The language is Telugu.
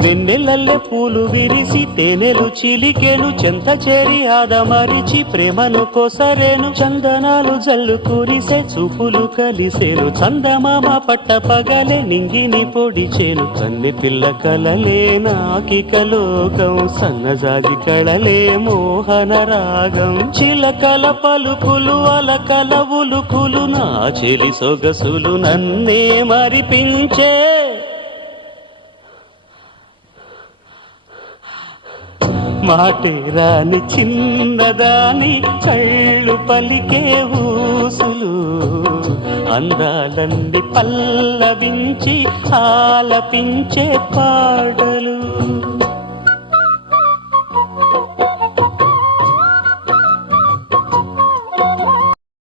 వెన్నెలల్లె పూలు విరిసి తేనెలు చిలికెను చెంత చేరి ఆదమరిచి ప్రేమను కొసరేను చందనాలు జల్లు కురిసే చూపులు కలిసేను చందమామ పట్ట పగలే నింగిని పొడిచేను కన్నె పిల్ల కలలే నాకిక లోకం సన్నజాజి కళలే మోహన రాగం చిలకల పలుకులు అలకల ఉలుకులు నా చెలి సొగసులు నన్నే మరిపించే మాటే రాని చిన్నదాని కళ్ళు పలికే ఊసులు అందాలన్నీ పల్లవించి ఆలపించే పాటలు